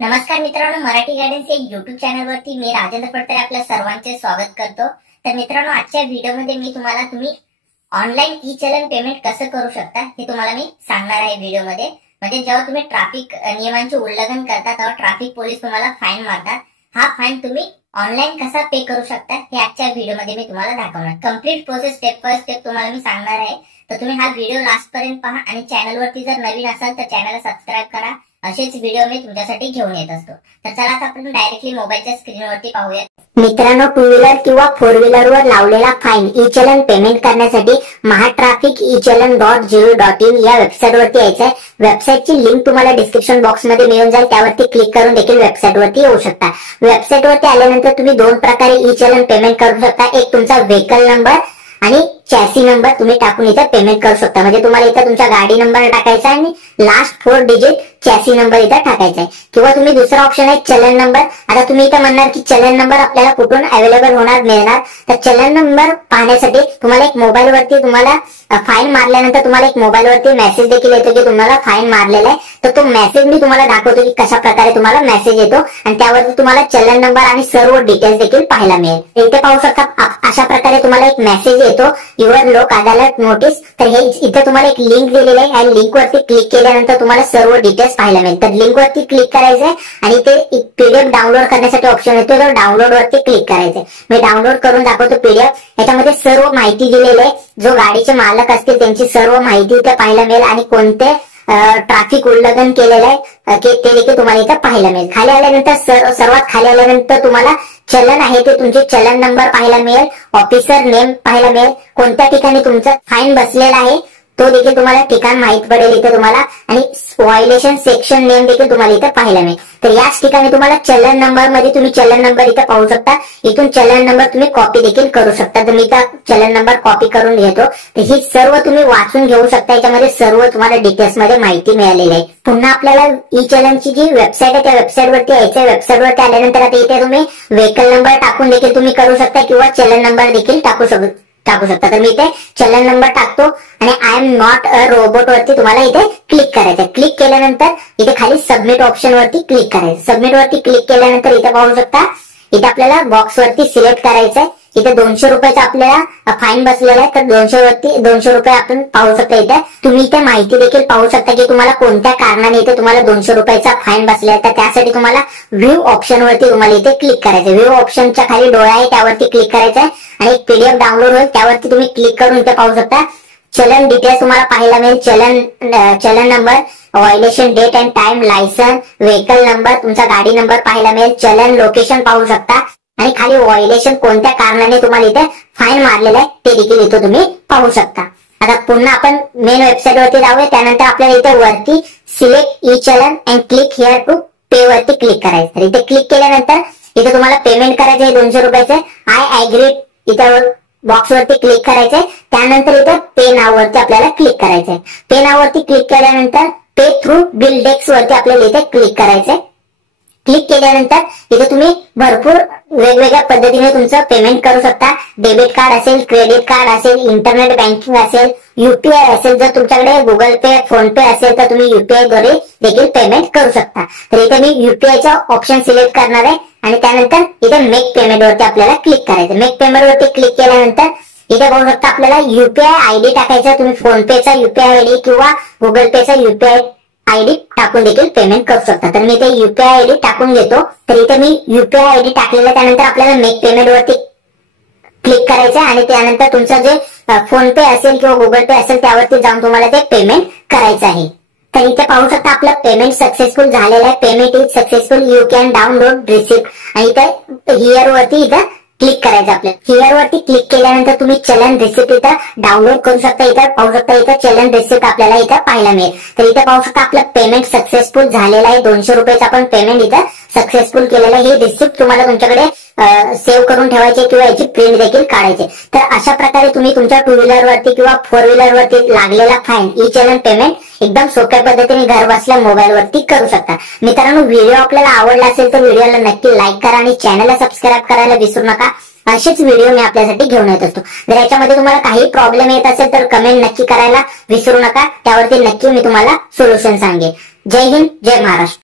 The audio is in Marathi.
नमस्कार मित्रांनो, मराठी गायडन्स या युट्यूब चॅनलवरती मी राजेंद्र फडतरे आपल्या सर्वांचे स्वागत करतो। तर मित्रांनो, आजच्या व्हिडिओमध्ये मी तुम्ही ऑनलाइन ई चलन पेमेंट कसं करू शकता हे तुम्हाला मी सांगणार आहे व्हिडिओमध्ये। म्हणजे जेव्हा तुम्ही ट्रॅफिक नियमांचे उल्लंघन करता तेव्हा ट्रॅफिक पोलीस तुम्हाला फाईन मारतात। हा फाईन तुम्ही ऑनलाइन कसा पे करू शकता हे आजच्या व्हिडिओमध्ये मी तुम्हाला दाखवणार। Complete process step by step तुम्हाला मी सांगणार आहे। तर तुम्ही हा व्हिडिओ लास्ट पर्यंत पहा आणि चॅनलवरती जर नवीन असाल तर चॅनलला सबस्क्राइब करा। असेच व्हिडिओ मी तुमच्यासाठी घेऊन येत असतो। तर चला आता आपण डायरेक्टली मोबाईलच्या स्क्रीनवरती पाहूया। मित्रांनो, टू व्हीलर किंवा फोर व्हीलर वर लावलेला फाईन ई चलन पेमेंट करण्यासाठी महाट्राफिक-echalon.gov.in या वेबसाईट वरती यायचं आहे। वेबसाईटची लिंक तुम्हाला डिस्क्रिप्शन बॉक्स मध्ये मिळून जाईल, त्यावरती क्लिक करून देखील वेबसाईट वरती येऊ शकता। वेबसाईट वरती आल्यानंतर तुम्ही दोन प्रकारे ई चलन पेमेंट करू शकता। एक तुमचा व्हेकल नंबर आणि चॅसी नंबर तुम्ही टाकून इथे पेमेंट करू शकता। म्हणजे तुम्हाला इथे तुमचा गाडी नंबर टाकायचा आणि लास्ट 4 डिजिट चॅसी नंबर इथे टाकायचा आहे। किंवा तुम्ही दुसरा ऑप्शन आहे चलन नंबर। आता तुम्ही इथे म्हणणार की चलन नंबर आपल्याला कुठून अवेलेबल मिळणार, तर चलन नंबर पाहण्यासाठी तुम्हाला एक मोबाईल वरती तुम्हाला फाईन मारल्यानंतर तुम्हाला एक मोबाईल वरती मेसेज देखील येतो की तुम्हाला फाईन मारलेला आहे। तर तो मेसेज मी तुम्हाला दाखवतो की कशा प्रकारे तुम्हाला मेसेज येतो आणि त्यावरती तुम्हाला चलन नंबर आणि सर्व डिटेल्स देखील पाहायला मिळेल। इथे पाहू शकता अशा प्रकारे तुम्हाला एक मेसेज येतो, युअर लोक अदालत नोटीस। तर हे इथे तुम्हाला एक लिंक दिलेली आहे। या लिंक वरती क्लिक केल्यानंतर तुम्हाला सर्व डिटेल्स पाहायला मिळेल। तर लिंक वरती क्लिक करायचंय आणि ते पीडीएफ डाउनलोड करण्यासाठी ऑप्शन येतो, तर डाउनलोड वरती क्लिक करायचंय। मी डाउनलोड करून दाखवतो पीडीएफ। याच्यामध्ये सर्व माहिती दिलेली आहे, जो गाडीचे मालक असतील त्यांची सर्व माहिती इथे पाहायला मिळेल आणि कोणते ट्रॅफिक उल्लंघन केलेलं आहे ते देखील तुम्हाला इथे पाहायला मिळेल। खाली आल्यानंतर सर्वात खाली आल्यानंतर तुम्हाला चलन आहे ते तुमचे चलन नंबर पाहायला मिळेल, ऑफिसर नेम पाहायला मिळेल, कोणत्या ठिकाणी तुमचा फाईन बसलेला आहे तो देखील तुम्हाला ठिकाण माहित पडेल इथे तुम्हाला, आणि व्हायोलेशन सेक्शन नेम देखील तुम्हाला इथे पाहायला मिळेल। तर याच ठिकाणी तुम्हाला चलन नंबर मध्ये तुम्ही चलन नंबर इथे पाहू शकता। इथून चलन नंबर तुम्ही कॉपी देखील करू शकता। तर मी इथं चलन नंबर कॉपी करून घेतो। तर ही सर्व तुम्ही वाचून घेऊ शकता। याच्यामध्ये सर्व तुम्हाला डिटेल्स मध्ये माहिती मिळालेली आहे। पुन्हा आपल्याला ई चलनची जी वेबसाईट आहे त्या वेबसाईट वरती यायचं। वेबसाईट वरती आल्यानंतर आता इथे तुम्ही व्हेकल नंबर टाकून देखील तुम्ही करू शकता किंवा चलन नंबर देखील टाकू शकता। तर मी इथे चलन नंबर टाकतो आणि I am not a robot वरती तुम्हाला इथे क्लिक करायचं। क्लिक केल्यानंतर इथे खाली सबमिट ऑप्शन वरती क्लिक करायचं। सबमिट वरती क्लिक केल्यानंतर इथे पाहू शकता इथे आपल्याला बॉक्स वरती सिलेक्ट करायचंय। इथे 200 रुपयाचा आपल्याला फाईन बसलेला आहे, तर 200 रुपये आपण पाहू शकता। इथे तुम्ही इथे माहिती देखील पाहू शकता की तुम्हाला कोणत्या कारणाने इथे तुम्हाला 200 रुपयाचा फाईन बसला आहे। तर त्यासाठी तुम्हाला व्ह्यू ऑप्शन वरती तुम्हाला इथे क्लिक करायचं। व्ह्यू ऑप्शनच्या खाली डोळा आहे त्यावरती क्लिक करायचं आहे आणि एक पीडीएफ डाउनलोड होईल, त्यावरती तुम्ही क्लिक करून इथे पाहू शकता चलन डिटेल्स तुम्हाला पाहायला मिळेल। Challan number, violation date and time, licence, vehicle number, तुमचा गाडी नंबर पाहायला मिळेल, चलन लोकेशन पाहू शकता आणि खाली व्हायोलेशन कोणत्या कारणाने तुम्हाला इथे फाईन मारलेला आहे ते देखील इथे तुम्ही पाहू शकता। आता पुन्हा आपण मेन वेबसाईट वरती जाऊया। त्यानंतर आपल्याला इथे वरती सिलेक्ट ई चलन अँड क्लिक हिअर टू पे वरती क्लिक करायचं। तर इथे क्लिक केल्यानंतर इथे तुम्हाला पेमेंट करायचं आहे 200 रुपयाचे। आय ऍग्री इथे बॉक्स वरती क्लिक करायचंय। त्यानंतर इथे पे नाव वरती आपल्याला क्लिक करायचंय। पे नाव वरती क्लिक केल्यानंतर पे थ्रू बिल डेस्क वरती आपल्याला इथे क्लिक करायचंय। क्लिक केल्यानंतर इथे तुम्ही भरपूर वेगवेगळ्या पद्धतीने तुमचं पेमेंट करू शकता। डेबिट कार्ड असेल, क्रेडिट कार्ड असेल, इंटरनेट बँकिंग असेल, युपीआय असेल। जर तुमच्याकडे गुगल पे, फोन पे असेल तर तुम्ही युपीआय द्वारे देखील पेमेंट करू शकता। तर इथे मी युपीआयचा ऑप्शन सिलेक्ट करणार आहे आणि त्यानंतर इथे मेक पेमेंट वरती आपल्याला क्लिक करायचं। मेक पेमेंट वरती क्लिक केल्यानंतर इथे पाहू शकता आपल्याला युपीआय आयडी टाकायचा। तुम्ही फोन पेचा युपीआय आयडी किंवा गुगल पेचा युपीआय आयडी टाकून देखील पेमेंट करू शकता। तर मी इथे युपीआय आयडी टाकून घेतो। तर इथे मी युपीआय आयडी टाकलेला, त्यानंतर आपल्याला मेक पेमेंट वरती क्लिक करायचं आणि त्यानंतर तुमचं जे फोन पे असेल किंवा गुगल पे असेल त्यावरती जाऊन तुम्हाला ते पेमेंट करायचं आहे। तर इथे पाहू शकता आपलं पेमेंट सक्सेसफुल झालेलं आहे। Payment is successful, you can download receipt आणि इथे हिअर वरती इथं क्लिक करायचं। आपल्या हिअर वरती क्लिक केल्यानंतर तुम्ही चलन रिसिप्ट इथं डाउनलोड करू शकता। इथं पाहू शकता इथं चलन रिसिप्ट आपल्याला इथं पाहायला मिळेल। तर इथे पाहू शकता आपलं पेमेंट सक्सेसफुल झालेलं आहे। 200 रुपयाचं आपण पेमेंट इथं सक्सेसफुल केलेलं आहे। ही रिसिप्ट तुम्हाला तुमच्याकडे सेव्ह करून ठेवायचे किंवा याची प्रिंट देखील काढायचे। तर अशा प्रकारे तुम्ही तुमच्या टू व्हीलर वरती किंवा फोर व्हीलर वरती लागलेला फाईन ई चलन पेमेंट एकदम सोप्या पद्धतीने घर बसल्या मोबाईल वरती करू शकता। मित्रांनो, व्हिडिओ आपल्याला आवडला असेल तर व्हिडिओला नक्की लाईक करा आणि चॅनलला सबस्क्राईब करायला विसरू नका। असेच व्हिडिओ मी आपल्यासाठी घेऊन येत असतो। जर याच्यामध्ये तुम्हाला काही प्रॉब्लेम येत असेल तर कमेंट नक्की करायला विसरू नका, त्यावरती नक्की मी तुम्हाला सोल्युशन सांगेन। जय हिंद, जय महाराष्ट्र।